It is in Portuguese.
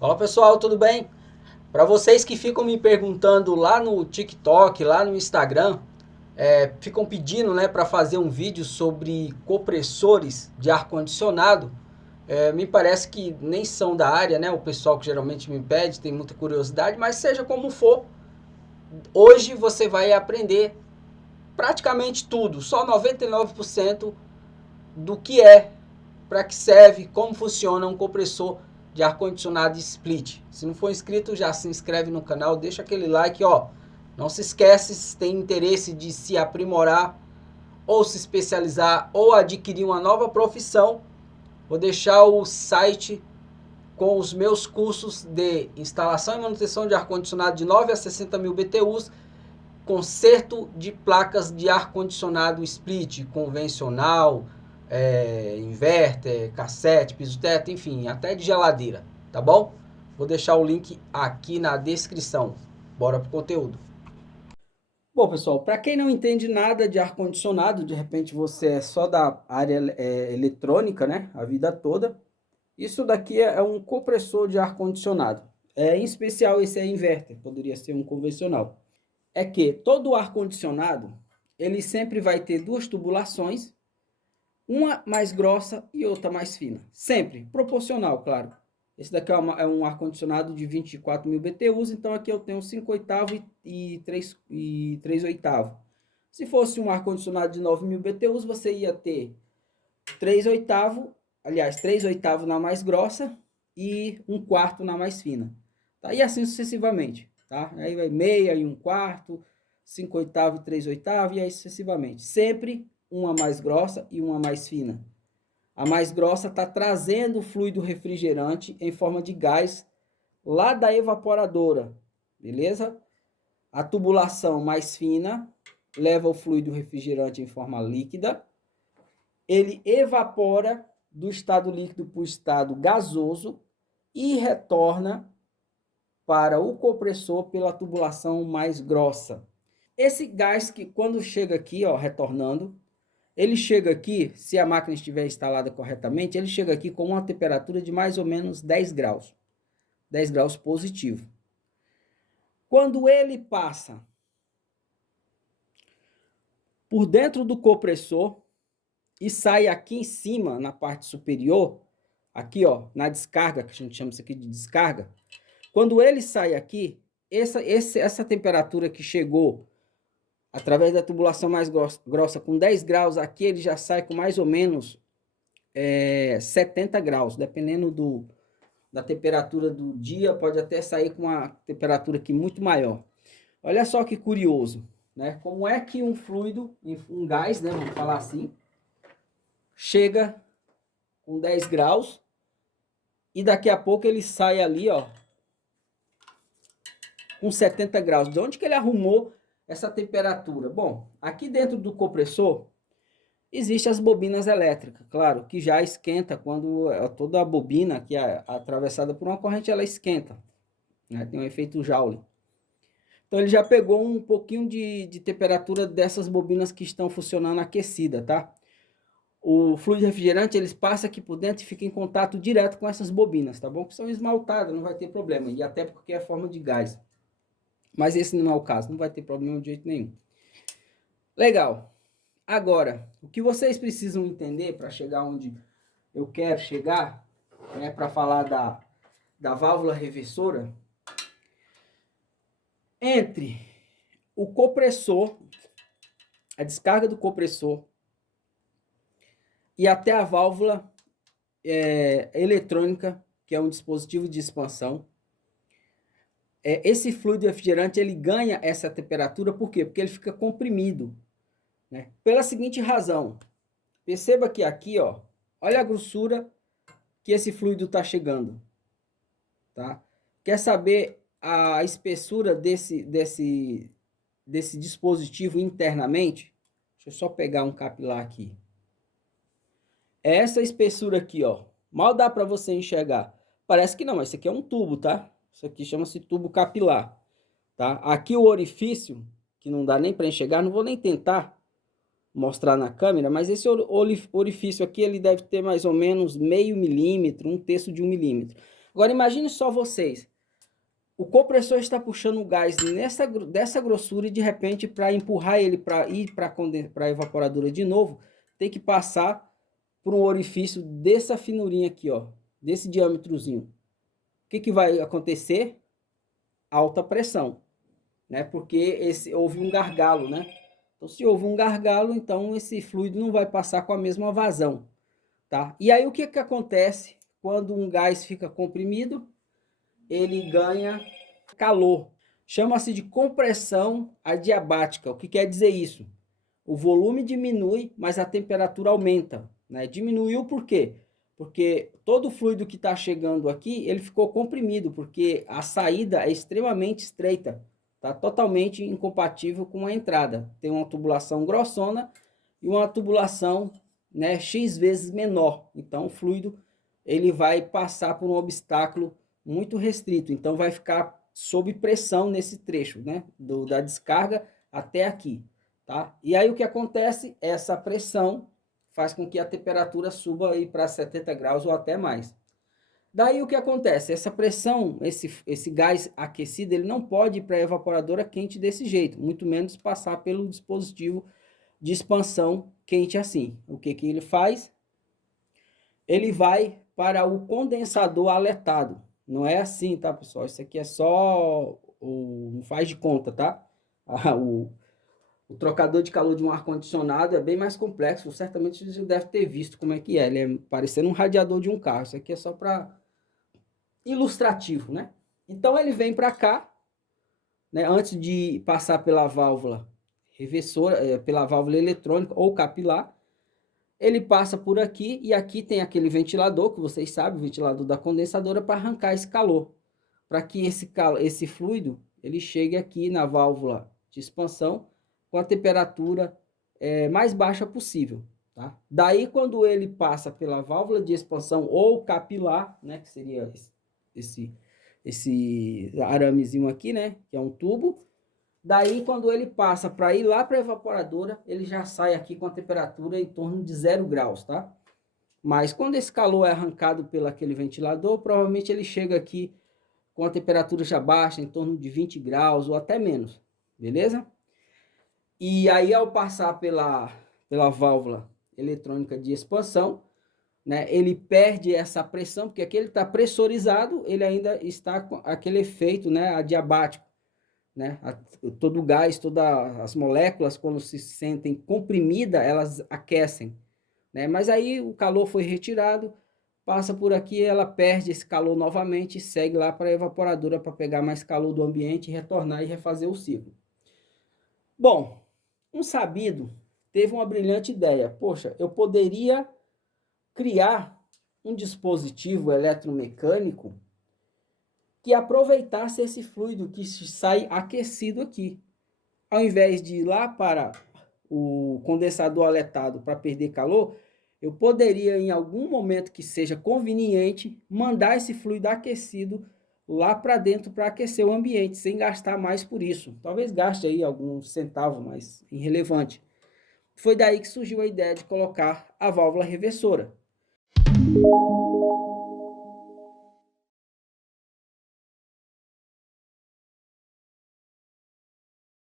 Fala pessoal, tudo bem? Para vocês que ficam me perguntando lá no TikTok, lá no Instagram, ficam pedindo, né, para fazer um vídeo sobre compressores de ar condicionado. Me parece que nem são da área, né? O pessoal que geralmente me pede tem muita curiosidade, mas seja como for, hoje você vai aprender praticamente tudo, só 99% do que é, para que serve, como funciona um compressor de ar-condicionado split. Se não for inscrito, já se inscreve no canal, deixa aquele like, ó. Não se esquece, se tem interesse de se aprimorar, ou se especializar, ou adquirir uma nova profissão, vou deixar o site com os meus cursos de instalação e manutenção de ar-condicionado de 9 a 60 mil BTUs, conserto de placas de ar-condicionado split, convencional, inverter, cassete, piso-teto, enfim, até de geladeira, tá bom? Vou deixar o link aqui na descrição. Bora pro conteúdo. Bom, pessoal, para quem não entende nada de ar-condicionado, de repente você é só da área eletrônica, né, a vida toda, isso daqui é um compressor de ar-condicionado. Em especial esse é inverter, poderia ser um convencional. É que todo ar-condicionado, ele sempre vai ter duas tubulações, uma mais grossa e outra mais fina. Sempre, proporcional, claro. Esse daqui é um ar-condicionado de 24 mil BTUs, então aqui eu tenho 5 oitavos e 3 oitavos. Se fosse um ar-condicionado de 9 mil BTUs, você ia ter 3 oitavos, aliás, 3 oitavos na mais grossa e um quarto na mais fina. Tá? E assim sucessivamente. Tá? Aí vai meia e um quarto, 5 oitavos e 3 oitavos, e aí sucessivamente. Sempre uma mais grossa e uma mais fina. A mais grossa está trazendo o fluido refrigerante em forma de gás lá da evaporadora, beleza? A tubulação mais fina leva o fluido refrigerante em forma líquida. Ele evapora do estado líquido para o estado gasoso e retorna para o compressor pela tubulação mais grossa. Esse gás que quando chega aqui, ó, retornando, ele chega aqui, se a máquina estiver instalada corretamente, ele chega aqui com uma temperatura de mais ou menos 10 graus. 10 graus positivo. Quando ele passa por dentro do compressor e sai aqui em cima, na parte superior, aqui ó, na descarga, que a gente chama isso aqui de descarga, quando ele sai aqui, essa temperatura que chegou através da tubulação mais grossa com 10 graus, aqui ele já sai com mais ou menos 70 graus, dependendo da temperatura do dia, pode até sair com uma temperatura aqui muito maior. Olha só que curioso, né? Como é que um fluido, um gás, né, vamos falar assim, chega com 10 graus e daqui a pouco ele sai ali, ó, com 70 graus. De onde que ele arrumou essa temperatura? Bom, aqui dentro do compressor existem as bobinas elétricas, claro, que já esquenta quando toda a bobina que é atravessada por uma corrente, ela esquenta, né? Tem um efeito Joule. Então ele já pegou um pouquinho de temperatura dessas bobinas que estão funcionando aquecida, tá? O fluido refrigerante, eles passa aqui por dentro e fica em contato direto com essas bobinas, tá bom? Que são esmaltadas, não vai ter problema. E até porque é forma de gás. Mas esse não é o caso, não vai ter problema de jeito nenhum. Legal. Agora, o que vocês precisam entender para chegar onde eu quero chegar, né, para falar da válvula reversora, entre o compressor, a descarga do compressor e até a válvula eletrônica, que é um dispositivo de expansão, esse fluido refrigerante ele ganha essa temperatura, por quê? Porque ele fica comprimido, né? Pela seguinte razão, perceba que aqui, ó, olha a grossura que esse fluido está chegando, tá? Quer saber a espessura desse dispositivo internamente? Deixa eu só pegar um capilar aqui. É essa espessura aqui, ó. Mal dá para você enxergar. Parece que não, mas isso aqui é um tubo, tá? Isso aqui chama-se tubo capilar, tá? Aqui o orifício, que não dá nem para enxergar, não vou nem tentar mostrar na câmera, mas esse orifício aqui, ele deve ter mais ou menos meio milímetro, um terço de 1 milímetro. Agora imagine só vocês. O compressor está puxando o gás dessa grossura e de repente para empurrar ele para ir para a evaporadora de novo, tem que passar por um orifício dessa finurinha aqui, ó, desse diâmetrozinho. O que vai acontecer? Alta pressão, né? Porque houve um gargalo, né? Então, se houve um gargalo, então esse fluido não vai passar com a mesma vazão, tá? E aí o que acontece quando um gás fica comprimido? Ele ganha calor. Chama-se de compressão adiabática. O que quer dizer isso? O volume diminui, mas a temperatura aumenta, né? Diminuiu por quê? Porque todo o fluido que está chegando aqui, ele ficou comprimido, porque a saída é extremamente estreita, está totalmente incompatível com a entrada. Tem uma tubulação grossona e uma tubulação, né, X vezes menor. Então o fluido ele vai passar por um obstáculo muito restrito, então vai ficar sob pressão nesse trecho, né, da descarga até aqui. Tá? E aí o que acontece? Essa pressão faz com que a temperatura suba para 70 graus ou até mais. Daí o que acontece? Essa pressão, esse gás aquecido, ele não pode ir para a evaporadora quente desse jeito, muito menos passar pelo dispositivo de expansão quente assim. O que ele faz? Ele vai para o condensador aletado. Não é assim, tá, pessoal? Isso aqui é só não faz de conta, tá? O trocador de calor de um ar-condicionado é bem mais complexo. Certamente você deve ter visto como é que é. Ele é parecendo um radiador de um carro. Isso aqui é só para ilustrativo, né? Então ele vem para cá, né? Antes de passar pela válvula reversora, pela válvula eletrônica ou capilar, ele passa por aqui e aqui tem aquele ventilador que vocês sabem, o ventilador da condensadora para arrancar esse calor, para que esse fluido ele chegue aqui na válvula de expansão com a temperatura mais baixa possível. Tá? Daí, quando ele passa pela válvula de expansão ou capilar, né, que seria esse aramezinho aqui, né, que é um tubo, daí, quando ele passa para ir lá para a evaporadora, ele já sai aqui com a temperatura em torno de 0 graus, tá? Mas quando esse calor é arrancado pelo aquele ventilador, provavelmente ele chega aqui com a temperatura já baixa, em torno de 20 graus ou até menos, beleza? E aí, ao passar pela válvula eletrônica de expansão, né, ele perde essa pressão, porque aqui ele está pressurizado, ele ainda está com aquele efeito, né, adiabático, né? Todo o gás, todas as moléculas, quando se sentem comprimidas, elas aquecem, né? Mas aí o calor foi retirado, passa por aqui, ela perde esse calor novamente e segue lá para a evaporadora para pegar mais calor do ambiente, retornar e refazer o ciclo. Bom, um sabido teve uma brilhante ideia. Poxa, eu poderia criar um dispositivo eletromecânico que aproveitasse esse fluido que sai aquecido aqui. Ao invés de ir lá para o condensador aletado para perder calor, eu poderia, em algum momento que seja conveniente, mandar esse fluido aquecido lá para dentro para aquecer o ambiente, sem gastar mais por isso. Talvez gaste aí alguns centavos, mas irrelevante. Foi daí que surgiu a ideia de colocar a válvula reversora.